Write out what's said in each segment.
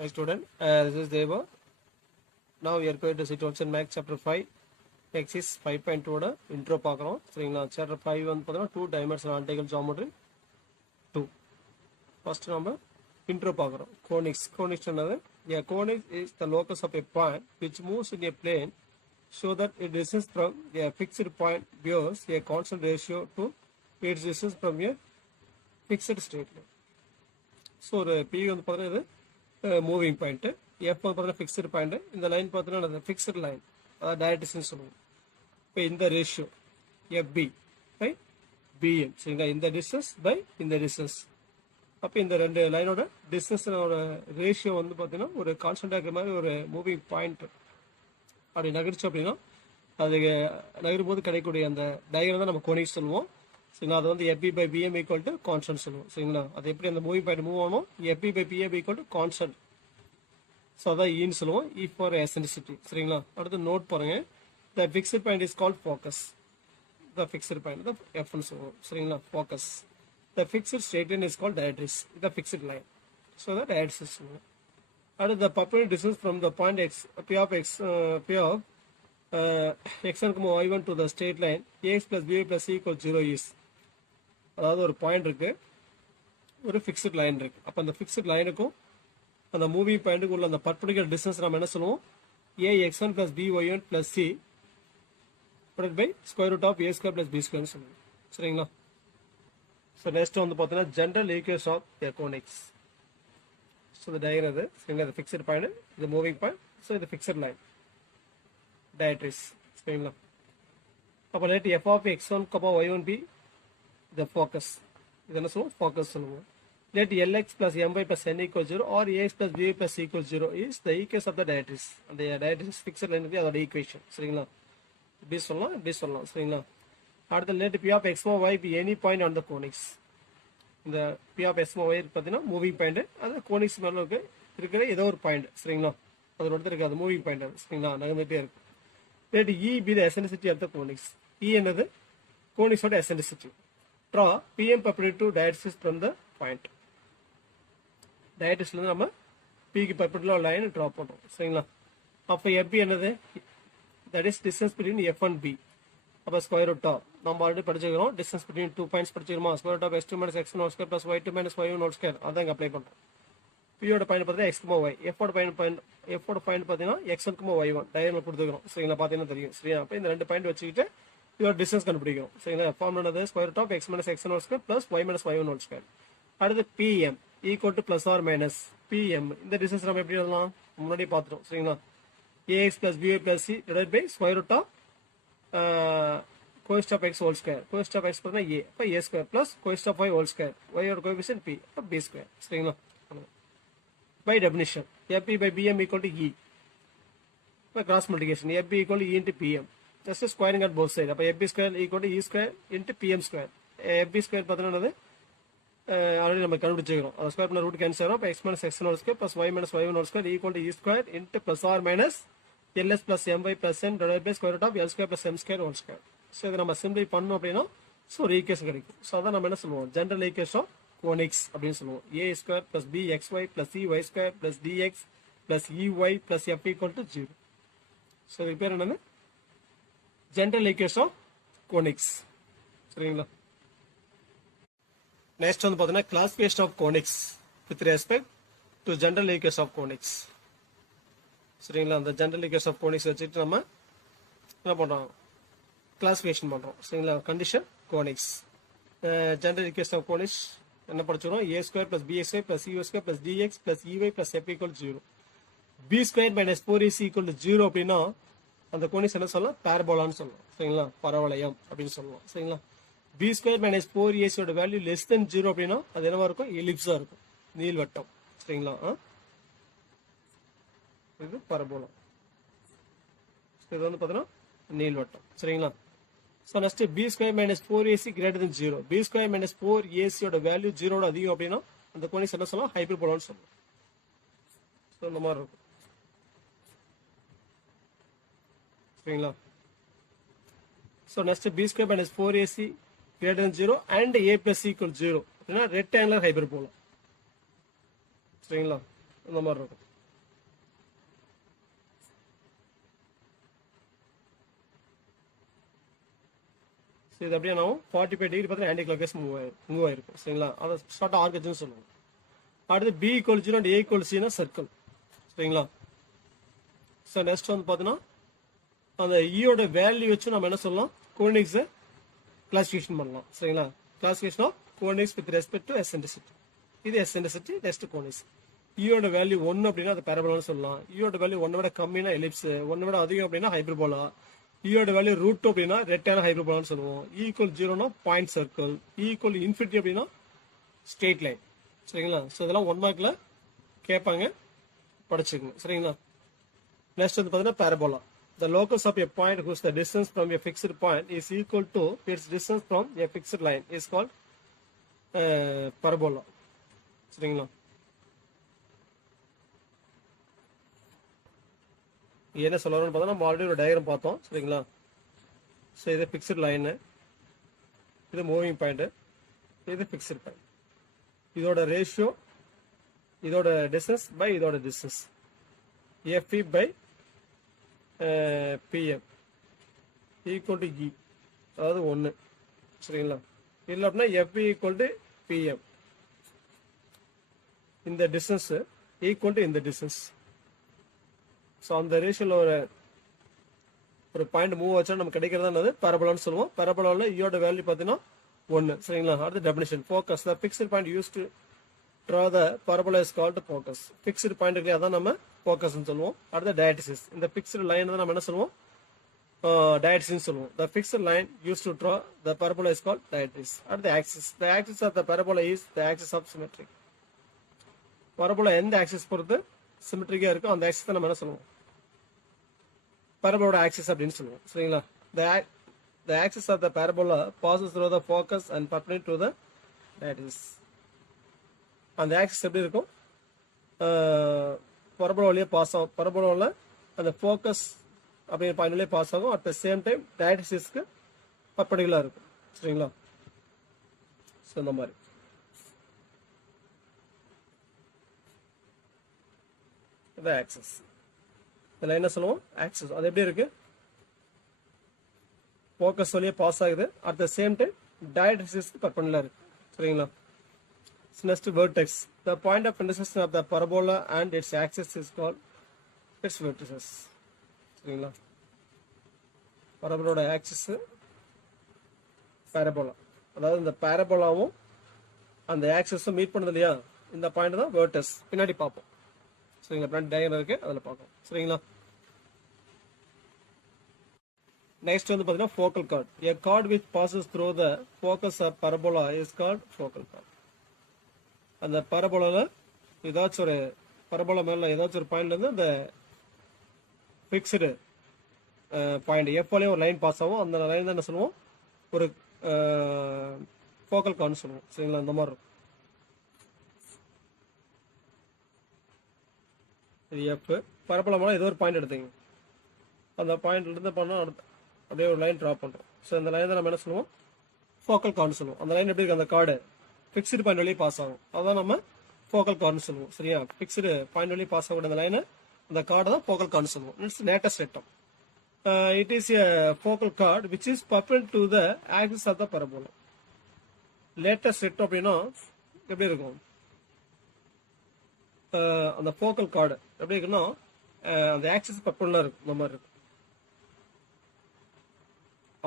Hi student, this is Deva. Now we are going to see Option Max chapter 5 exercise 5.2 ஓட intro பார்க்குறோம். சரிங்களா? chapter 5 வந்து பார்த்தீங்கன்னா 2 dimensional analytical geometry 2. First நம்ம intro பார்க்குறோம். Conics என்னது? A conix is the locus of a point which moves in a plane so that its distance from a fixed point bears a constant ratio to its distance from a fixed straight line. So ஒரு B வந்து பார்த்தீங்கன்னா இது moving point F வந்து பார்த்தீங்கன்னா fixed point இந்த line பார்த்தீங்கன்னா fixed line அதாவது டைரக்டிஸ்ன்னு சொல்லுவோம். இப்போ இந்த ரேஷியோ எஃப்பி பை பிஎம் சரிங்களா, இந்த டிஸ்டன்ஸ் பை இந்த டிஸ்டன்ஸ். அப்போ இந்த ரெண்டு லைனோட டிஸ்டன்ஸோட ரேஷியோ வந்து பார்த்தீங்கன்னா ஒரு கான்ஸ்டன்டாக இருக்கிற மாதிரி ஒரு மூவிங் பாயிண்ட் அப்படி நகர்ச்சு அப்படின்னா அது நகரும் போது கிடைக்கக்கூடிய அந்த டயக்ராம் தான் நம்ம கோனிக்ஸ் சொல்லுவோம். சரிங்களா, அது வந்து FP by PM equal to constant சொல்லுவோம். சரிங்களா, அது எப்படி அந்த மூவிங் பாயிண்ட் மூவ் ஆகணும், FP by PM equal to constant. So அதான் ஈன்னு சொல்லுவோம், இ ஃபார் எசென்ட்ரிசிட்டி. சரிங்களா, அடுத்து நோட் பாருங்க, the fixed point is called focus. The fixed point the எஃப்னு சொல்லுவோம். சரிங்களா, focus. The fixed straight line is called டயட்ரிஸ். The fixed line. So the டயட்ரிஸ் சொல்லுவோம். அடுத்து the perpendicular distance from the point x P of x1, y1 to the straight line ax plus by plus c equals 0 is, அதாவது ஒரு point இருக்கு, ஒரு fixed line இருக்கு. அப்போ அந்த ஃபிக்ஸ்ட் லைனுக்கும் அந்த மூவிங் பாயிண்ட்டுக்கு உள்ள அந்த பர்பெண்டிகுலர் டிஸ்டன்ஸ் நம்ம என்ன சொல்லுவோம், a x1 plus b y1 plus c by square root of a square plus b square சொல்லுவோம். சரிங்களா, ஸோ நெக்ஸ்ட் வந்து பார்த்தீங்கன்னா general equation of a conics. So இந்த டயக்ராம் இது சரிங்களா, இது ஃபிக்ஸ்ட் பாயிண்ட், இது மூவிங் பாயிண்ட், ஸோ இது ஃபிக்ஸ்ட் லைன் டயட்ரிஸ். சரிங்களா, அப்போ let F of x1, y1 b the focus. இது என்ன சொல்லுவோம், ஃபோக்கஸ் சொல்லுவோம். let lx plus my plus n equals 0 or ax plus by plus c equals 0 is the equation of the diatrice. அந்த diatrice fixed line இருக்கு, அதோட equation. சரிங்களா, இப்படி சொல்லலாம், இப்படி சொல்லலாம். சரிங்களா, அடுத்த let p of x y be any point on the conics. இந்த p of x y பார்த்தீங்கன்னா மூவிங் பாயிண்ட், அந்த கோனிக்ஸ் மேலே இருக்கிற ஏதோ ஒரு பாயிண்ட். சரிங்களா, அதோட இடத்துல இருக்காது மூவிங் பாயிண்ட். சரிங்களா, நகர்ந்துட்டே இருக்கு. let e be the eccentricity of the conics. e என்னது கோனிக்ஸோட eccentricity. draw pm perpendicular to diatrisis from the point. diatrisis நம்ம p க்கு perpendicular line draw பண்றோம். சரிங்களா, அப்ப fb என்னது, that is distance between f and b. அப்ப square root of நம்ம already படிச்சிருக்கோம், distance between two points படிச்சிருக்கோமா, square root of x2 minus x1 whole square plus y2 minus y1 whole square. அதான் இங்க apply பண்றோம். p ஓட point பார்த்தா x, y, f ஓட point பார்த்தீங்கன்னா x1, y1 டயகனல் கொடுத்துக்கிறோம். சரிங்களா, பார்த்தீங்கன்னா தெரியும். சரியா, அப்ப இந்த ரெண்டு பாயிண்ட் வச்சுக்கிட்டு இதோட டிஸ்டன்ஸ் கண்டுபிடிக்கும். சரிங்களா, ஃபார்ம் என்னது, square root of x minus x1 whole square plus y minus y1 whole square. அடுத்து pm equal to plus or minus pm. இந்த டிஸ்டன்ஸ் நம்ம எப்படி எழுதலாம், முன்னாடி பார்த்துட்டோம். சரிங்களா, ax plus by plus c divided by square root of coefficient of x whole square. coefficient of x பார்த்தீங்கன்னா a, அப்போ a square plus coefficient of y whole square. y ஓட coefficient p, அப்போ b square. சரிங்களா, by definition fp by bm equal to e. இப்போ cross multiplication fp equal to e into pm. just squaring at both sides. அப்போ fb square equal to e square into pm square. fb square பார்த்தீங்கன்னா already நம்ம கண்டுபிடிச்சிக்கிறோம், அதை square பண்ண root cancel ஆகும். அப்போ x minus x1 whole square plus y minus y1 whole square equal to e square into plus or minus ls plus my plus n divided by square root of l square plus m square whole square. So இதை நம்ம சிம்பிளை பண்ணோம் அப்படின்னா so ஒரு equation கிடைக்கும். So அதான் நம்ம என்ன சொல்லுவோம், ஜென்ரல் ஈக்குவேஷன் ஆஃப் கோனிக்ஸ் அப்படின்னு சொல்லுவோம். a square plus bxy plus cy square plus dx plus ey plus f equal to 0. So இதுக்கு பேர் என்னன்னு, ஜென்ரல் ஈக்குவேஷன் ஆஃப் கோனிக்ஸ். சரிங்களா, நெக்ஸ்ட் வந்து பார்த்தீங்கன்னா classification of conics with respect to general equation of conics. சரிங்களா, அந்த general equation of conics வச்சுட்டு நம்ம என்ன பண்ணுறோம், கிளாசிஃபிகேஷன் பண்ணுறோம். சரிங்களா, condition conics. General equation of conics என்ன படிச்சிடும், a square plus bxy plus c square plus dx plus ey plus f equal 0. b square minus 4ac equal 0 அப்படின்னா அந்த கோனிக்ஸ் என்ன சொல்லலாம், பேரபோலான்னு சொல்லலாம். சரிங்களா, பரவளையம் அப்படின்னு சொல்லலாம். சரிங்களா, b ஸ்கொயர் மைனஸ் 4ac ஓட வேல்யூ லெஸ் தென் 0 அப்படின்னா அது என்னவா இருக்கும், எலிப்ஸா இருக்கும், நீள்வட்டம். சரிங்களா, இது பரபோலா, இது வந்து பார்த்தீங்கன்னா நீள்வட்டம். சரிங்களா, so next b square minus 4ac greater than 0. b square minus 4ac ஓட வேல்யூ 0 அதிகம் அப்படின்னா அந்த கோனிக்ஸ் என்ன சொல்லலாம், ஹைப்பர்போலான்னு சொல்லலாம். ஸோ இந்த மாதிரி இருக்கும். சரிங்களா, so next b square minus 4ac greater than 0 and a plus c equal 0 அப்படின்னா ரெக்டாங்குலர் ஹைப்பர்போலா. சரிங்களா, இந்த மாதிரி இருக்கும். இது அப்படியே நான் 45 டிகிரி பார்த்தீங்கன்னா ஆன்டி கிளாக் வைஸ் மூவ் ஆயிருக்கும். சரிங்களா, அதை ஸ்டார்ட் ஆர்கஜ்னு சொல்லுவோம். அடுத்து B equal 0 and A equal சினா சர்க்கிள். சரிங்களா, ஸோ நெக்ஸ்ட் வந்து பார்த்தீங்கன்னா அந்த ஈயோட வேல்யூ வச்சு நம்ம என்ன சொல்லலாம், கோஆர்டினேட்ஸை கிளாசிஃபிகேஷன் பண்ணலாம். சரிங்களா, classification of coordinates with respect to eccentricity. இது எசென்ட்ரிசிட்டி, நெக்ஸ்ட் கோஆர்டினேட்ஸ். ஈயோட வேல்யூ 1 அப்படின்னா அது பேரபோலான்னு சொல்லலாம். ஈயோட வேல்யூ 1 விட கம்மினா எலிப்ஸ், 1 விட அதிகம் அப்படின்னா ஹைப்பர்போலா. ஈயோட வேல்யூ √2 அப்படின்னா ரெக்டாங்கிள் ஹைப்பர்போலான்னு சொல்லுவோம். ஈக்குவல் 0னா பாயிண்ட் சர்க்கிள், ஈக்குவல் இன்ஃபினிட்டி அப்படின்னா ஸ்ட்ரெயிட் லைன். சரிங்களா, ஸோ இதெல்லாம் 1 மார்க்கில் கேட்பாங்க, படிச்சுக்கோங்க. சரிங்களா, நெக்ஸ்ட் வந்து பார்த்தீங்கன்னா parabola. The locus of a point whose the distance from a fixed point is equal to its distance from a fixed line is called parabola. சரிங்களா, என்ன சொல்லணும்னு பார்த்தா நம்ம ஆல்ரெடி ஒரு டயக்ராம் பார்த்தோம். சரிங்களா, ஸோ இது ஃபிக்ஸ்டு லைனு, இது மூவிங் பாயிண்ட்டு, இது ஃபிக்ஸ்டு பாயிண்ட். இதோட ரேஷியோ, இதோட டிஸ்டன்ஸ் பை இதோட distance FE by PM equal to e, அதாவது 1. சரிங்களா, இல்லை அப்படின்னா எஃப்இ ஈக்குவல் டு பிஎம், இந்த டிஸ்டன்ஸ் ஈக்குவல் டு இந்த டிஸ்டன்ஸ். ஸோ அந்த ரேஷியோவில் ஒரு பாயிண்ட் மூவ் வச்சா நமக்கு கிடைக்கிறதானது பேரபோலான்னு சொல்லுவோம். பேரபோலாவில் ஈயோட வேல்யூ பார்த்தீங்கன்னா 1. சரிங்களா, அடுத்த definition focus. The fixed point use to draw the parabola is called focus. Fixed point இருக்கு, அதான் நம்ம ஃபோக்கஸ்ன்னு சொல்லுவோம். அடுத்த டயட்டிசிஸ். இந்த ஃபிக்ஸ்டு லைன் தான் நம்ம என்ன சொல்லுவோம், டயட்டிசிஸ் சொல்லுவோம். The fixed line use to draw the parabola is called டயட்டிஸ். அடுத்த axis. The axis of the parabola is the axis of symmetry. Parabola எந்த ஆக்சிஸ் பொறுத்து சிமெட்ரிக்காக இருக்கோ அந்த ஆக்சிஸ் தான் நம்ம என்ன சொல்லுவோம், பரபோலோட ஆக்சிஸ் அப்படின்னு சொல்லுவோம். சரிங்களா, the axis of the parabola passes through the focus and perpendicular to the diatesis. அந்த ஆக்சிஸ் எப்படி இருக்கும், பரபோலா வழியாக பாஸ் ஆகும். பரபோலாவில் அந்த ஃபோக்கஸ் அப்படிங்கிற பாயிண்ட் வழியாக பாஸ் ஆகும். அட் த சேம் டைம் டயட்டிசிஸ்க்கு பர்பெண்டிகுலராக இருக்கும். சரிங்களா, ஸோ இந்த மாதிரி இந்த ஆக்சிஸ், இதில் என்ன சொல்லுவோம், ஆக்சிஸ். அது எப்படி இருக்கு, ஃபோக்கஸ் வழியாக பாஸ் ஆகுது. அட் த சேம் டைம் டயட்டிசிஸ்க்கு பர்பெண்டிகுலராக இருக்கு. சரிங்களா, next vertex. The point of intersection of the parabola and its axis is called its vertices. சரிங்களா, பரபோலோட ஆக்சிஸ் பேரபோலா, அதாவது இந்த பேரபோலாவும் அந்த ஆக்சிஸும் மீட் பண்ணது இல்லையா, இந்த பாயிண்ட் தான் வெர்டஸ். பின்னாடி பார்ப்போம். சரிங்களா, பின்னாடி டயக்ராம் இருக்கு, அதில் பார்ப்போம். சரிங்களா, நெக்ஸ்ட் வந்து பார்த்தீங்கன்னா focal card. A chord which passes through the focus of parabola is called focal chord. அந்த பரபோலாவில் ஏதாச்சும் ஒரு பரபோலா மேலே ஏதாச்சும் ஒரு பாயிண்ட்லேருந்து அந்த ஃபிக்ஸ்டு பாயிண்ட் எஃப்ஓலையும் ஒரு லைன் பாஸ் ஆகும். அந்த லைன் தான் என்ன சொல்லுவோம், ஒரு ஃபோக்கல் கார்டுன்னு சொல்லுவோம். சரிங்களா, இந்த மாதிரி இருக்கும். இது எஃப் பரபோலா மேலே ஏதோ ஒரு பாயிண்ட் எடுத்தீங்க, அந்த பாயிண்ட்லேருந்து பண்ணால் அடுத்து அப்படியே ஒரு லைன் ட்ரா பண்ணுறோம். ஸோ அந்த லைன் தான் நம்ம என்ன சொல்லுவோம், ஃபோக்கல் கார்டுன்னு சொல்லுவோம். அந்த லைன் எப்படி இருக்கு, அந்த கார்டு ஃபிக்ஸ்டு பாயிண்ட் வழியே பாஸ் ஆகும், அதான் நம்ம ஃபோக்கல் கார்டுன்னு சொல்லுவோம். சரியா, ஃபிக்ஸ்டு பாயிண்ட் வழியே பாஸ் ஆகக்கூடிய அந்த லைனை, அந்த கார்டு தான் ஃபோக்கல் கார்டுன்னு சொல்லுவோம். It's latus rectum. It is a focal chord which is perpendicular to the axis of the parabola. Latus rectum அப்படின்னா எப்படி இருக்கும், அந்த ஃபோக்கல் கார்டு எப்படி இருக்குன்னா அந்த ஆக்சிஸ் பர்பெண்டிகுலரா இருக்கும், இந்த மாதிரி இருக்கும்.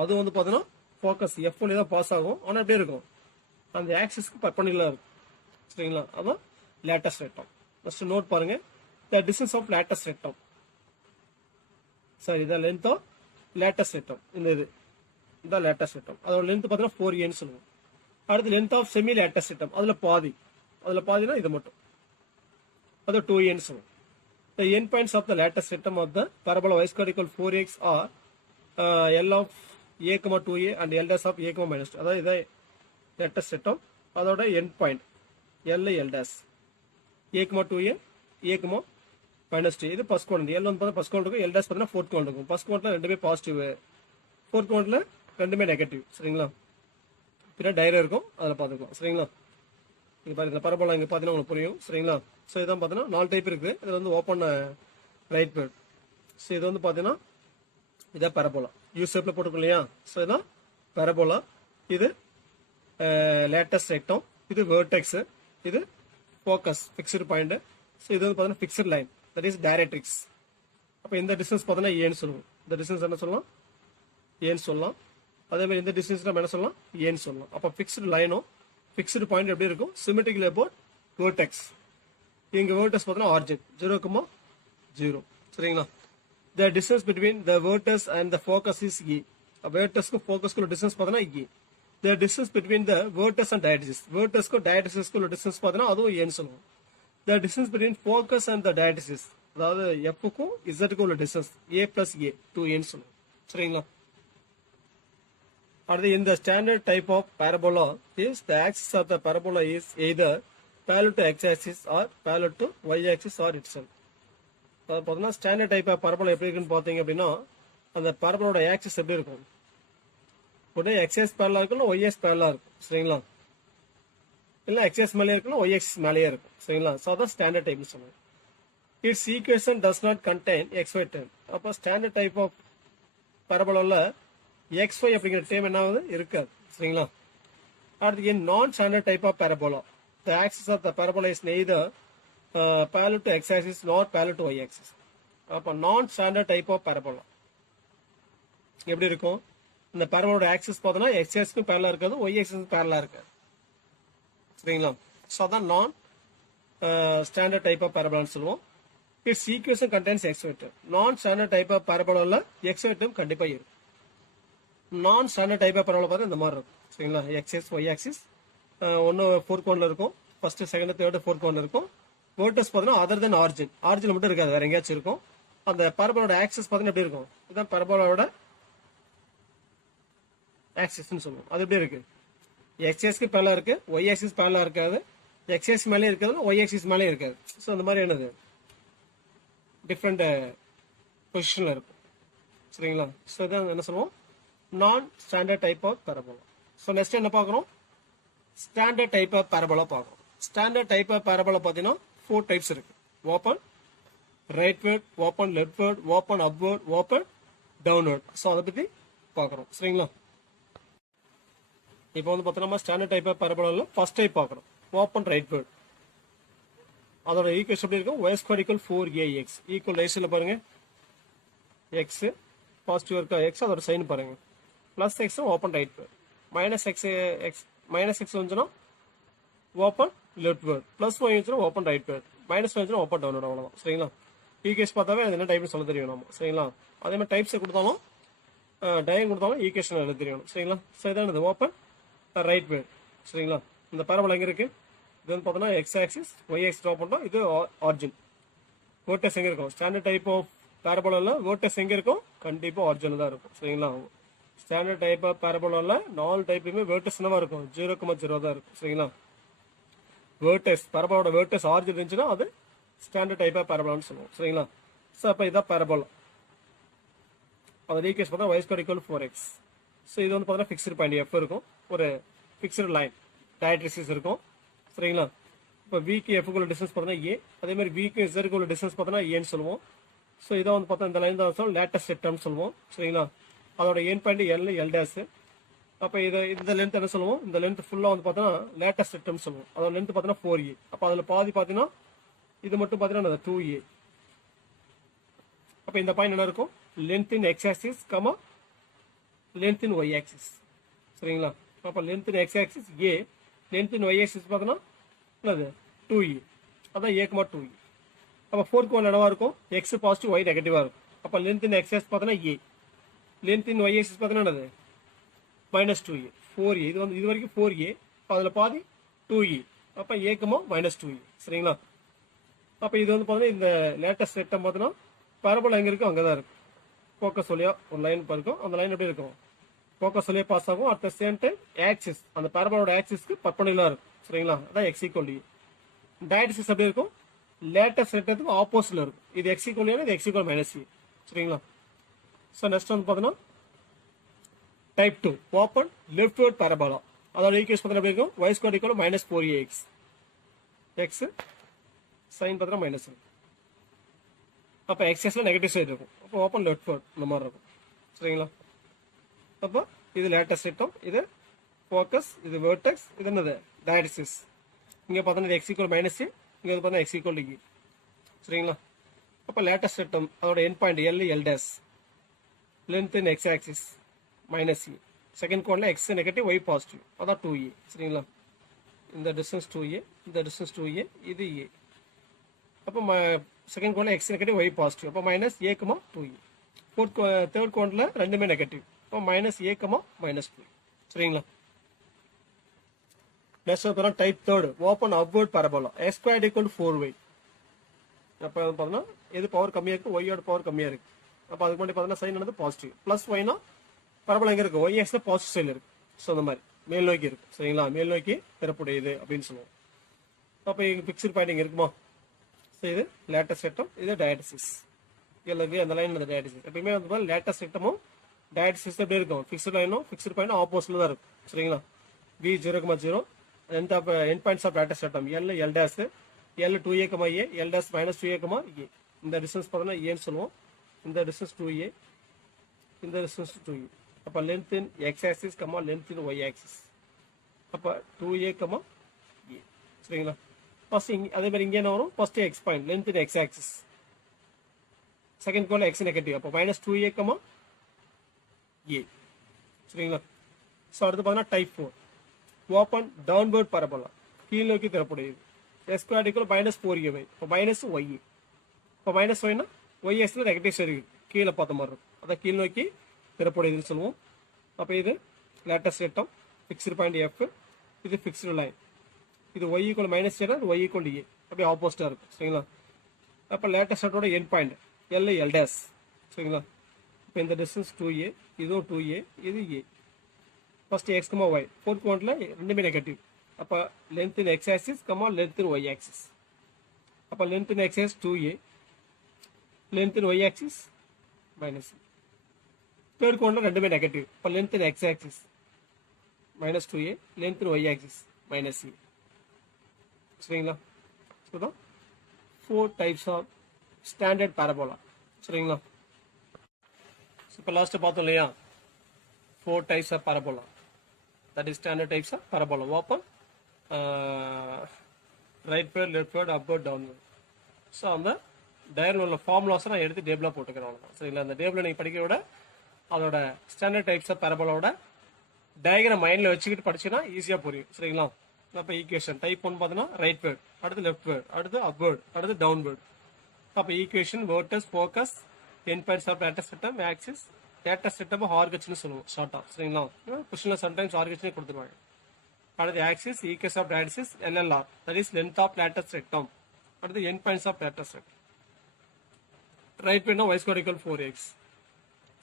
அது வந்து பார்த்தீங்கன்னா ஃபோக்கஸ் எஃப் வழியாக தான் பாஸ் ஆகும், ஆனால் எப்படி இருக்கும், அந்த ஆக்சிஸ்க்கு பர்பெண்டிகுலரா இருக்கும். சரிங்களா, அதான் லேட்டஸ்ட் ரெக்டம். ஃபர்ஸ்ட் நோட் பாருங்க, the distance of latus rectum. சரி, இதான் லென்த் ஆஃப் லேட்டஸ்ட் ரெக்டம். இந்த லேட்டஸ்ட் ரெக்டம் அதோட லென்த் பார்த்தீங்கன்னா 4a சொல்லுவோம். அடுத்து length of semi latus rectum, அதில் பாதினா இது மட்டும், அது 2a சொல்லுவோம். The end points of the latus rectum of the parabola y square equal 4x are L of a, 2a and L dash of a, -2. அதாவது இதை லேட்டஸ்ட் ரெக்டம், அதோட end point L dash a, 2a a, -2. இது first quadrant. L வந்து first quadrant இருக்கும், L dash பார்த்தீங்கன்னா fourth quadrant இருக்கும். First குவாட்ரண்ட்ல ரெண்டுமே positive, fourth குவாட்ரண்ட்ல ரெண்டுமே நெகட்டிவ். சரிங்களா, பின்னாடி டயக்ராம் இருக்கும், அதில் பார்த்துக்கலாம். சரிங்களா, இங்கே பாருங்க இந்த பரபோலா இங்கே பார்த்தீங்கன்னா உங்களுக்கு புரியும் சரிங்களா. ஸோ இதான் பார்த்தீங்கன்னா 4 டைப் இருக்குது. இது வந்து ஓப்பன் ரைட் பேர்ட். ஸோ இது வந்து பார்த்தீங்கன்னா இதான் பரபோலா யூ ஷேப்பில் போட்டுக்கோம் இல்லையா. ஸோ இதான் பரபோலா. இது லேட்டஸ்ட் ரெக்டம், இது வேர்டெக்ஸு, இது ஃபோக்கஸ் ஃபிக்ஸ்டு பாயிண்ட். ஸோ இது வந்து பார்த்தீங்கன்னா fixed line, that is directrix. அப்போ இந்த டிஸ்டன்ஸ் பார்த்தீங்கன்னா ஏன்னு சொல்லுவோம். இந்த டிஸ்டன்ஸ் என்ன சொல்லலாம், ஏன்னு சொல்லலாம். அதே மாதிரி இந்த டிஸ்டன்ஸ் நம்ம என்ன சொல்லலாம், ஏன்னு சொல்லலாம். அப்போ ஃபிக்ஸ்டு லைனும் ஃபிக்ஸ்டு பாயிண்ட் எப்படி இருக்கும், சிமெட்ரிக்கல் அபவுட் வேர்டெக்ஸ். இங்கே வேர்டெக்ஸ் பார்த்தீங்கன்னா ஆரிஜின் 0,0 சரிங்களா. The distance between the vertex and the focus is E. vertexக்கு focusக்கு distance பார்த்தீங்கன்னா E. The distance between the vertex and diathesis. vertexக்கு diathesisக்கு distance பார்த்தீங்கன்னா அதுவும் Eன்னு சொல்லுவோம். The distance between focus and the diathesis, அதாவது Fக்கும் Zக்கும் உள்ள distance A plus A 2Aன்னு சொல்லுவோம் சரிங்களா. அடுத்து in the standard type of parabola is the axis of the parabola is either parallel to x-axis or parallel to y-axis or itself. பார்த்தீங்கன்னா standard type of parabola எப்படி இருக்குன்னு பார்த்தீங்க அப்படின்னா அந்த பரபோலோட axis எப்படி இருக்கும், ஒன்று எக்ஸ்எஸ் பேரலாக இருக்கும், இல்லை ஒய்எஸ் பேரலாக இருக்கும் சரிங்களா. இல்லை எக்ஸ்எஸ் மேலேயே இருக்கும், ஒய்எக்ஸ் மேலேயே இருக்கும் சரிங்களா. ஸோ அதான் ஸ்டாண்டர்ட் டைப்னு சொல்லுவோம். It's equation does not contain XY term. அப்போ ஸ்டாண்டர்ட் டைப் ஆஃப் பரபோலாவில் XY அப்படிங்கிற டேர்ம் என்ன ஆகுது, இருக்காது சரிங்களா. அடுத்து in non standard type of parabola the axis of the parabola is neither parallel to x-axis nor parallel to y-axis. அப்போ நான் ஸ்டாண்டர்ட் டைப் ஆஃப் பரபோலா எப்படி இருக்கும், இந்த பரபோலோட ஆக்சிஸ் பார்த்தோன்னா x-axisக்கும் பேரலாக இருக்காது, y-axisக்கும் பேரலாக இருக்காது சரிங்களா. ஸோ அதான் நான் ஸ்டாண்டர்ட் டைப் ஆஃப் பரபோலான்னு சொல்லுவோம். It's equation contains XY term. Non standard type of பரபோலாவில் XY டேர்ம் கண்டிப்பாக இருக்கும். நான் ஸ்டாண்டர்ட் டைப் ஆஃப் பரபோலா பார்த்தா இந்த மாதிரி இருக்கும் சரிங்களா. x-axis y-axis ஒன்று ஃபோர்த் கோனில் இருக்கும், ஃபர்ஸ்ட் செகண்ட் தேர்டு ஃபோர்த் கோனில் இருக்கும். வேர்டெக்ஸ் பார்த்தீங்கன்னா அதர் தென் ஆரிஜின் மட்டும் இருக்காது, வேற எங்கேயாச்சும் இருக்கும். அந்த பரபோலோட ஆக்சிஸ் பார்த்தீங்கன்னா எப்படி இருக்கும், இதுதான் பரபோலோட ஆக்சிஸ்ன்னு சொல்லுவோம். அது எப்படி இருக்கு, எக்ஸ்எஸ்க்கு பேரலா இருக்கு, ஒய் ஆக்சிஸ் பேரலா இருக்காது, எக்ஸ்எஸ் மேலே இருக்காது, ஒய் ஆக்சிஸ் மேலே இருக்காது. ஸோ அந்த மாதிரி என்னது டிஃப்ரெண்ட் பொசிஷனில் இருக்கும் சரிங்களா. ஸோ இதான் என்ன சொல்லுவோம், non standard type of parabola. So next என்ன பார்க்குறோம், ஸ்டாண்டர்ட் டைப் ஆஃப் பரபோலா பார்க்குறோம். ஸ்டாண்டர்ட் டைப் ஆஃப் பரபோலா பார்த்தீங்கன்னா 4 டைப்ஸ் இருக்கு. Open rightward, open leftward, open upward, open downward. So அதை பற்றி பார்க்குறோம் சரிங்களா. இப்போ வந்து பார்த்தோம்னா ஸ்டாண்டர்ட் டைப் ஆஃப் பரபோலாவில் ஃபர்ஸ்ட் டைப் பார்க்குறோம், ஓப்பன் ரைட்வேர்ட். அதோட ஈக்குவேஷன் எப்படி இருக்கும், y square equal 4ax equal ரேஷியோவில் பாருங்க, எக்ஸ் பாசிட்டிவ் இருக்கா எக்ஸ், அதோட சைன் பாருங்க plus x open rightward, minus x வந்துச்சுன்னா open leftward, plus y வந்துச்சுன்னா open rightward, minus y வந்துச்சுன்னா ஓப்பன் டவுன் வேர்ட். அவ்வளோதான் சரிங்களா. ஈகேஸ் பார்த்தாவே அது என்ன டைப்னு சொல்ல தெரியும் நம்ம சரிங்களா. அதே மாதிரி டைப்ஸை கொடுத்தாலும் டயன் கொடுத்தாலும் ஈகேஷன் எழுத தெரியணும் சரிங்களா. ஸோ இதான் இது ஓப்பன் ரைட் வேர்ட் சரிங்களா. இந்த பரபோலா எங்கே இருக்கு, இது வந்து பார்த்தோன்னா X axis Y axis draw பண்ணுறோம், இது ஆரிஜின். வேர்டெக்ஸ் எங்கே இருக்கும், ஸ்டாண்டர்ட் டைப் ஆஃப் பரபோலாவில் வேர்டெக்ஸ் எங்கே இருக்கும், கண்டிப்பாக ஆரிஜினில் தான் இருக்கும் சரிங்களா. ஸ்டாண்டர்ட் டைப் ஆஃப் பரபோலாவில் 4 டைப்லையுமே வேர்டெக்ஸ் என்னவா இருக்கும், 0,0 தான் இருக்கும் சரிங்களா. வேர்டெக்ஸ் பரபோலோட வேர்டெக்ஸ் ஆரிஜின் இருந்துச்சுன்னா அது ஸ்டாண்டர்ட் டைப் ஆஃப் பரபோலான்னு சொல்லுவோம் சரிங்களா. ஸோ அப்போ இதான் பரபோலா. அதோட ஈக்குவேஷன் பார்த்தா y square equal 4x. So இது வந்து பார்த்தீங்கன்னா ஃபிக்ஸ்டு பாயிண்ட் எஃப் இருக்கும், ஒரு ஃபிக்ஸ்டு லைன் டைரக்ட்ரிக்ஸ் இருக்கும் சரிங்களா. இப்போ விக்கு எஃப்க்குள்ள டிஸ்டன்ஸ் பார்த்தீங்கன்னா ஏ, அதே மாதிரி விக்கு இசருக்கு உள்ள டிஸ்டன்ஸ் பார்த்தீங்கன்னா ஏன்னு சொல்லுவோம். ஸோ இதை வந்து பார்த்தா இந்த லைன் தான் சொல்லுவோம் லேட்டஸ்ட் செட்டம்னு சொல்லுவோம் சரிங்களா. அதோட என் பாயிண்ட் எல் டேஸ். அப்போ இந்த லென்த் என்ன சொல்லுவோம், இந்த லென்த் ஃபுல்லாக வந்து பார்த்தோன்னா லேட்டஸ்ட் செட்டம்னு சொல்லுவோம். அதோட லென்த் பார்த்தீங்கன்னா 4a. அப்போ அதில் பாதி பார்த்தீங்கன்னா இது மட்டும் பார்த்தீங்கன்னா 2a. அப்போ இந்த பாயிண்ட் என்ன இருக்கும், length in X axis comma length in Y axis சரிங்களா. அப்போ length in X axis A, length in Y axis பார்த்தோன்னா என்னது 2e. அதான் a, 2e. அப்போ 4க்கு 1 என்னவா இருக்கும், எக்ஸ் பாசிட்டிவ் ஒய் நெகட்டிவாக இருக்கும். அப்போ லென்த் இன் எக்ஸ் ஆக்சிஸ் பார்த்தோன்னா ஏ, லென்த் இன் ஒய் ஆக்சிஸ் பார்த்தோன்னா என்னது -2a 4a. இது வரைக்கும் 4a, அதில் பாதி 2e. அப்போ ஏக்குமா -2e சரிங்களா. அப்போ இது வந்து பார்த்தீங்கன்னா இந்த லேட்டஸ்ட் செட்டம் பார்த்தோன்னா பரபோலா எங்கே இருக்கும், அங்கே தான் இருக்கும். ஃபோக்கஸ் வழியாக ஒரு லைன் இருக்கும், அந்த லைன் எப்படி இருக்கும், ஃபோக்கஸ் வழியாக பாஸ் ஆகும். At the same time axis, அந்த பரபோலோட ஆக்சிஸ்க்கு பர்பெண்டிகுலரா இருக்கும் சரிங்களா. அதான் எக்ஸ் ஈக்குவல் டி. டயக்சிஸ் எப்படி இருக்கும், லேட்டஸ்ட் செட்டத்துக்கு ஆப்போசிட்ல இருக்கும். இது எக்ஸ் ஈக்குவல், இது எக்ஸ் ஈக்குவல் -e சரிங்களா. ஸோ நெக்ஸ்ட் வந்து பார்த்தீங்கன்னா டைப் 2 ஓப்பன் லெஃப்ட்வேர்ட் பரபோலா. அதோட ஈக்குவேஷன் எப்படி இருக்கும், y square equal -4ax. X sign பார்த்தீங்கன்னா மைனஸ் இருக்கும். அப்போ எக்ஸஸ்ல நெகட்டிவ் சைடு இருக்கும். அப்போ ஓப்பன் லெஃப்ட் வேர்ட் இந்த மாதிரி இருக்கும். சரிங்களா? அப்போ இது லேட்டஸ்ட் சிஸ்டம், இது ஃபோக்கஸ், இது வேர்டெக்ஸ், இது என்னது டயடிசிஸ். இங்கே பார்த்தோன்னா எக்ஸ் ஈக்குவல் மைனஸ், இங்கே வந்து பார்த்தா எக்ஸ் ஈக்குவல் இ. சரிங்களா? அப்போ லேட்டஸ்ட் சிஸ்டம் அதோட end point L L dash, length in X axis minus e. Second கோனில் எக்ஸ் நெகட்டிவ் ஒய் பாசிட்டிவ், அதான் 2a. சரிங்களா? இந்த டிஸ்டன்ஸ் 2a, இந்த டிஸ்டன்ஸ் 2a, இது a. அப்போ செகண்ட் கோனில் எக்ஸ் நெகட்டிவ் ஒய் பாசிட்டிவ், அப்போ மைனஸ் a, 2a. தேர்ட் கோனில் ரெண்டுமே நெகட்டிவ், அப்போ மைனஸ் a, -2. சரிங்களா? நெக்ஸ்ட் பார்த்தோம்னா type third open upward parabola x squared equal 4y. அப்போ பார்த்தோம்னா எது பவர் கம்மியாக இருக்குது, ஒய்யோட பவர் கம்மியாக இருக்குது. அப்போ அதுக்கு முன்னாடி பார்த்தோன்னா சைன் வந்து பாசிட்டிவ், ப்ளஸ் ஒய்னா பரபோலா எங்கே இருக்குது, ஒய் எக்ஸில் பாசிட்டிவ் சைடில் இருக்குது. ஸோ அந்த மாதிரி மேல் நோக்கி இருக்குது. சரிங்களா? மேல் நோக்கி திறப்புடையது அப்படின்னு சொல்லுவோம். அப்போ இங்கே பிக்சர் பாயிண்ட் இங்கே இருக்குமா? ஸோ இது லேட்டஸ்ட் செட்டம், இது டயடிசிஸ். எல்லாருக்கும் அந்த லைன் டயடிசிஸ். எப்பயுமே வந்து லேட்டஸ்ட் செட்டமும் டயடிசிஸ் எப்படி இருக்கும், ஃபிக்ஸ்ட் லைனும் ஃபிக்ஸ்ட் பாயிண்ட் ஆப்போசிட்ல தான் இருக்கும். சரிங்களா? V 0,0 end points of latus rectum L L dash, L 2a, a, L dash -2a, a. இந்த டிஸ்டன்ஸ் பார்த்தோன்னா ஏன்னு சொல்லுவோம். இந்த டிஸ்டன்ஸ் 2a, இந்த டிஸ்டன்ஸ் 2a. அப்போ length in X axis, length in Y axis. அப்போ 2a, a. சரிங்களா? First இங்கே அதே மாதிரி இங்கே என்ன வரும், first X point length in X axis, second கோல எக்ஸ் நெகட்டிவ், அப்போ -2a, a. சரிங்களா? ஸோ அடுத்து பார்த்தீங்கன்னா டைப் 4 ஓப்பன் டவுன்வர்ட் பரபோலா கீழ் நோக்கி திறப்புடையது எக்ஸ் ஸ்கொயர் ஈக்குவல் -4ay. இப்போ மைனஸ் ஒய், இப்போ மைனஸ் ஒய்னா ஒய் எக்ஸில் நெகட்டிவ் சரி கீழே பார்த்த மாதிரி இருக்கும். அதை கீழ் நோக்கி திறப்புடையதுன்னு சொல்லுவோம். அப்போ இது லேட்டஸ்ட் செட்டம், ஃபிக்ஸ்டு பாயிண்ட் எஃப், இது ஃபிக்ஸ்டு லைன், இது ஒய் ஈக்குவல் -10, அது ஒய் ஈக்குவல் a. அப்படியே ஆப்போசிட்டாக இருக்கும். சரிங்களா? அப்போ லேட்டஸ்ட் செட்டோட end point L L dash. சரிங்களா? இப்போ இந்த டிஸ்டன்ஸ் 2a, இதுவும் 2a, இது a. First x, y, fourth பாயிண்ட்ல ரெண்டுமே நெகட்டிவ். அப்போ length in X axis, length in Y axis. அப்போ length in X axis 2a, length in Y axis minus. Third பாயிண்ட்ல ரெண்டுமே நெகட்டிவ். இப்போ length in X axis -2a, length in Y axis -e. சரிங்களா? இதுதான் 4 types of standard parabola. சரிங்களா? இப்போ last பார்த்தோம் இல்லையா, 4 types of parabola, that is standard types of parabola. Open, right word, left word, upward, downward. So அந்த டயக்ராமில் ஃபார்முலாஸை நான் எடுத்து டேபிளாக போட்டுக்கிறேன். சரிங்களா? அந்த டேபிளை நீங்கள் படிக்க விட அதோட ஸ்டாண்டர்ட் டைப்ஸ் ஆஃப் பரபோலாவோட டயக்ராம் மைண்டில் வச்சுக்கிட்டு படிச்சுன்னா ஈஸியாக புரியும். சரிங்களா? அப்போ ஈக்குவேஷன் டைப் 1 பார்த்தீங்கன்னா ரைட் வேர்ட், அடுத்து லெஃப்ட் வேர்ட், அடுத்து அப்வேர்ட், அடுத்து டவுன்வேர்ட். அப்போ equation vertex, focus, end points of latus rectum, axis, latus செட்டப் ஆர்கச்னு சொல்லுவோம் ஷார்ட்டா. சரிங்களா? கொஸ்டின்ல சம்டைம்ஸ் ஆர்கச்னே கொடுத்துருவாங்க. அடுத்து ஆக்சிஸ், ஈக்குவேஷன் ஆஃப் டயடிசிஸ், LLR, that is length of latus rectum. அடுத்து என் பாயிண்ட்ஸ் ஆஃப் லேட்டஸ்ட் செட். ரைட் வேர்ட்னா y ஸ்கொயர் ஈக்குவல் 4x.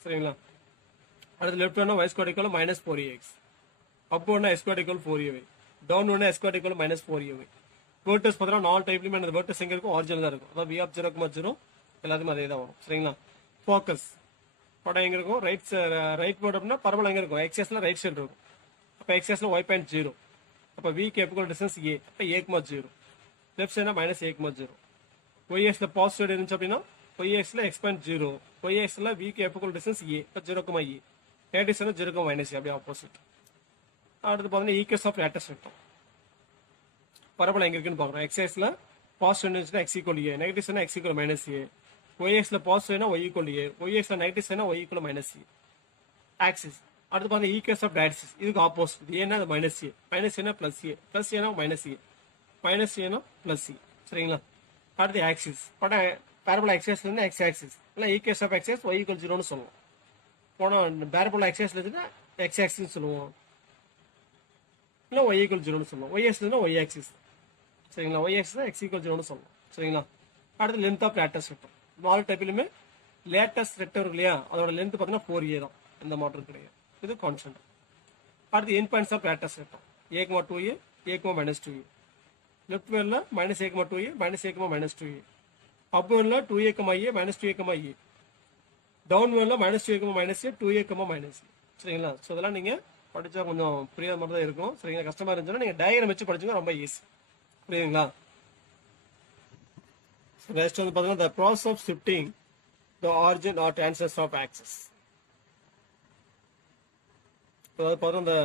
சரிங்களா? அடுத்து லெஃப்ட் வேர்ட்னா y ஸ்கொயர் ஈக்குவல் -4ax. அப் வேர்ட்னா x ஸ்கொயர் ஈக்குவல் 4ay. டவுன் வேர்ட்னா x square equal -4ay. Vertex பார்த்தா 4 டைப்லயுமே அந்த வேர்டஸ் எங்க இருக்கும், ஆரிஜினல் தான் இருக்கும். அதாவது V of 0,0 எல்லாத்துமே அதே தான் வரும். சரிங்களா? ஃபோக்கஸ் படம் எங்க இருக்கும், ரைட் வேர்ட் அப்படின்னா பரவல் எங்க இருக்கும், எக்ஸஸ்ல ரைட் சைடு இருக்கும். அப்போ எக்ஸஸ்ல y.0, அப்போ v கேபிள் டிஸ்டன்ஸ் a, அப்போ a,0. Left சைடுனா -a,0. ஒய்எக்ஸ்ல பாசிட்டிவ் இருந்துச்சு அப்படின்னா ஒய்எக்ஸ்ல x.0, ஒய்எக்ஸ்ல v cable distance a, இப்போ 0,a, நெகட்டிவ் சைடு 0,-a, அப்படியே ஆப்போசிட். அடுத்து பார்த்தீங்கன்னா ஈக்குவேஷன் ஆஃப் லேட்டஸ்ட் செட்டம் பரவல் எங்க இருக்குன்னு பார்க்குறோம். எக்ஸஸ்ல பாசிட்டிவ் இருந்துச்சுன்னா x = a, நெகட்டிவ் சைடுனா x = -a. ஒய்எக்ஸ்ல பாசிட்டிவ்னா y = a, ஒய்எக்ஸ்ல நெகட்டிவ் சைடுனா y = -c. ஆக்சிஸ் அடுத்து பார்த்தா ஈக்குவேஷன் ஆஃப் டயடிசிஸ், இதுக்கு ஆப்போசிட். ஏன்னா அது -a, -a +a, +a -a, -a சரிங்களா? அடுத்து ஆக்சிஸ் படம் பேரபோலா எக்ஸஸ் இருந்து எக்ஸ் ஆக்சிஸ் இல்லை ஈக்குவேஷன் ஆஃப் எக்ஸஸ் y = 0ன்னு சொல்லுவோம். போனால் பேரபோலா எக்ஸஸ்ல இருந்துன்னா எக்ஸ் ஆக்சிஸ் சொல்லுவோம், இல்லை y = 0ன்னு சொல்லுவோம். ஒய்எஸ் இருந்தால் ஒய் ஆக்சிஸ். சரிங்களா? ஒய் ஆக்சிஸ் x = 0ன்னு சொல்லுவோம். சரிங்களா? அடுத்து லென்த் ஆஃப் லேட்டஸ்ட் செட்டம். 4 டைப்லையுமே லேட்டஸ்ட் செட்டம் இருக்கு இல்லையா, அதோட லென்த் பார்த்தீங்கன்னா 4a தான், எந்த மாற்றம் கிடையாது, இது கான்ஸ்டன்ட். அடுத்து end points of latus rectum a, 2a, a, -2a. லெஃப்ட் வேர்ல -a, 2a, -a, -2a. அப் வேர்ல 2a, a, -2a, a. Down வேர்ல -2a, -a, 2a, -a. சரிங்களா? ஸோ இதெல்லாம் நீங்க படிச்சா கொஞ்சம் புரியாத மாதிரி தான் இருக்கும். சரிங்களா? கஷ்டமா இருந்துச்சுன்னா நீங்க டயக்ராம் வச்சு படிச்சுங்க, ரொம்ப ஈஸி. புரியுதுங்களா? நெக்ஸ்ட் வந்து பார்த்தீங்கன்னா the process of shifting the origin or tangents of axis. அதாவது பார்த்தீங்கன்னா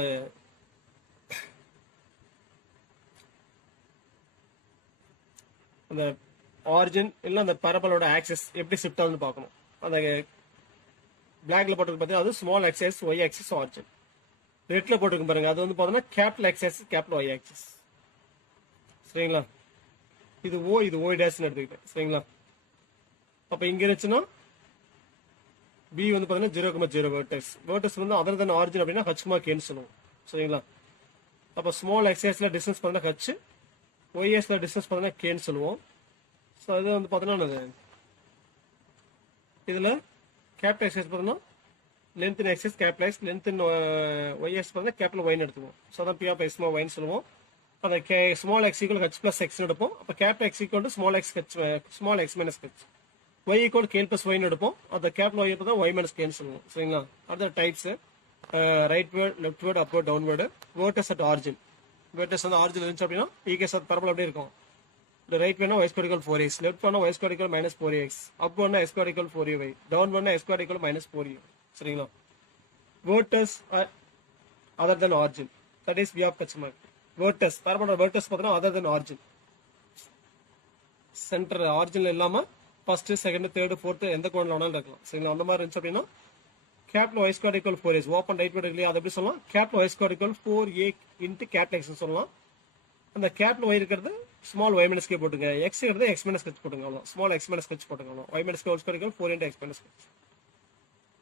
அந்த ஆரிஜின் இல்லை அந்த பரபலோட ஆக்சஸ் எப்படி ஷிஃப்ட் ஆகுதுன்னு பார்க்கணும். அந்த பிளாக்ல போட்டுருக்கு பார்த்தீங்கன்னா அது small axis y axis origin. ரெட்ல போட்டுருக்கு பாருங்க அது வந்து பார்த்தீங்கன்னா capital axis capital y axis. சரிங்களா? இது ஓ இது ஓய் டேஷ்னு எடுத்துக்கிட்டேன். சரிங்களா? அப்போ இங்கே இருந்துச்சுன்னா பி வந்து பார்த்தீங்கன்னா 0,0 வேர்டெக்ஸ். வேர்டெக்ஸ் வந்து அதர் தன் ஆரிஜின் அப்படின்னா ஹச்மார்க்கேன்னு சொல்லுவோம். சரிங்களா? அப்போ ஸ்மால் எக்ஸைஸ்ல டிஸ்டன்ஸ் பார்த்தீங்கன்னா ஹச், ஒய்எஸ்ல டிஸ்டன்ஸ் பார்த்தீங்கன்னா கேன்னு சொல்லுவோம். ஸோ இது வந்து பார்த்தீங்கன்னா இதில் கேபிட்டல் எக்ஸைஸ் பார்த்தீங்கன்னா length in exercise capital X, length in YS பார்த்தீங்கன்னா கேபிட்டல் ஒய்னு எடுத்துக்குவோம். ஸோ அதான் பி ஆஃப் எக்ஸ்மா ஒய்னு சொல்லுவோம். அந்த small X equal H plus எக்ஸ்னு எடுப்போம். அப்போ capital X equal to small X H small x minus h, y equal கேல் பிளஸ் ஒய்னு எடுப்போம். அந்த கேபிட்டல் ஒய் தான் ஒய் மைனஸ் கேன்னு சொல்லுவோம். சரிங்களா? அடுத்த types rightward, leftward, upward, downward. Vertex at origin. Vertex வந்து ஆரிஜின் இருந்துச்சு அப்படின்னா ஈகேஸ் அது பரவல் எப்படி இருக்கும்? இந்த ரைட் வேணா y square equal 4x, left வேணா y square equal minus 4x, up வேணா x square equal 4ay, down வேணா x square equal minus 4u. சரிங்களா? Vertex other than origin, that is V of கட்ச்மார்க். வேர்டஸ் பரவலோட vertex பார்த்தீங்கன்னா other than origin, centre ஆரிஜின்ல இல்லாம first second third fourth எந்த கோணல வேணாலும் இருக்கலாம். சரிங்களா? அந்த மாதிரி இருந்துச்சு அப்படின்னா capital y square equal 4x open rightward இல்லையா, அது எப்படி சொல்லலாம்? Capital y square equal 4a into capital x சொல்லலாம். அந்த கேபிட்டல் y இருக்கிறது ஸ்மால் y மைனஸ் கே போட்டுங்க, x இருக்கிறது x மைனஸ் ஹெச் போட்டுங்க, அவ்வளோ ஸ்மால் x மைனஸ் ஹெச் போட்டுங்க, அவ்வளோ y minus k whole square equal 4 into x minus h.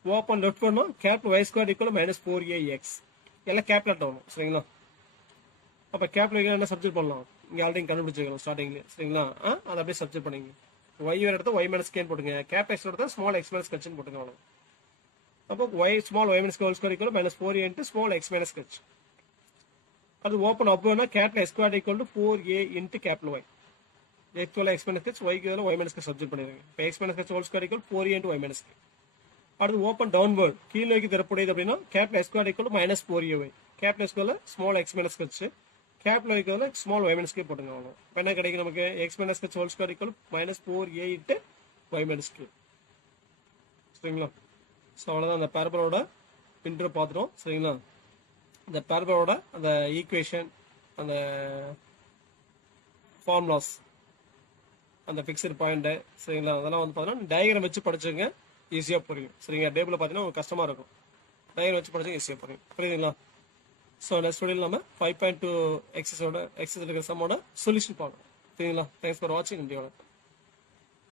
Open left பண்ணோம் capital y square equal minus 4ax, எல்லாம் capital ஆகணும். சரிங்களா? அப்போ கேபிட்டல் என்ன சப்ஜெக்ட் பண்ணலாம்? இங்கே ஆல்ரெடி கண்டுபிடிச்சிருக்கலாம் ஸ்டார்டிங்லேயே. சரிங்களா? அதை அப்படியே சப்ஜெக்ட் பண்ணிங்க. y எடுத்து y மைனஸ் கேன்னு போட்டுங்க, கேப் x எடுத்து ஸ்மால் x மைனஸ் ஹெச்னு போட்டுங்க, அவ்வளோ. அப்போ small y minus whole square equal minus 4a into small x minus h. அது ஓப்பன் அப் வேணா capital x square equal to 4a into capital y, x x minus h, ஒய்க்கு பதிலாக y minus subject பண்ணிடுங்க. இப்போ x minus H whole square equal 4a into Y minus. அடுத்து open downward கீழ் நோக்கி திறப்புடையது அப்படின்னா capital x square equal minus 4ay, capital x பதிலாக small x minus h, capital ஒய்க்கு பதிலாக ஸ்மால் ஒய் மைனஸ் கே போட்டுங்க, அவ்வளோ. இப்போ என்ன கிடைக்கும் நமக்கு? X minus H whole square equal minus 4a into Y minus K. சரிங்களா? ஸோ அவ்வளோதான் அந்த பேரபலோட இன்ட்ரோ பார்த்துட்டோம். சரிங்களா? இந்த பேரபலோட அந்த ஈக்குவேஷன், அந்த ஃபார்முலாஸ், அந்த ஃபிக்ஸ்டு பாயிண்ட்டு, சரிங்களா? அதெல்லாம் வந்து பார்த்தீங்கன்னா டயக்ராம் வச்சு படிச்சுங்க, ஈஸியாக புரியும். சரிங்களா? டேபிளில் பார்த்தீங்கன்னா உங்களுக்கு கஷ்டமாக இருக்கும், டயக்ராம் வச்சு படிச்சுங்க ஈஸியாக புரியும். புரியுதுங்களா? ஸோ நெக்ஸ்ட் வீடியோவில் நம்ம 5.2 எக்ஸஸோட இருக்கிற சம்மோட சொல்யூஷன் பார்க்கணும். சரிங்களா? தேங்க்ஸ் ஃபார் வாட்சிங். நன்றி, வணக்கம்.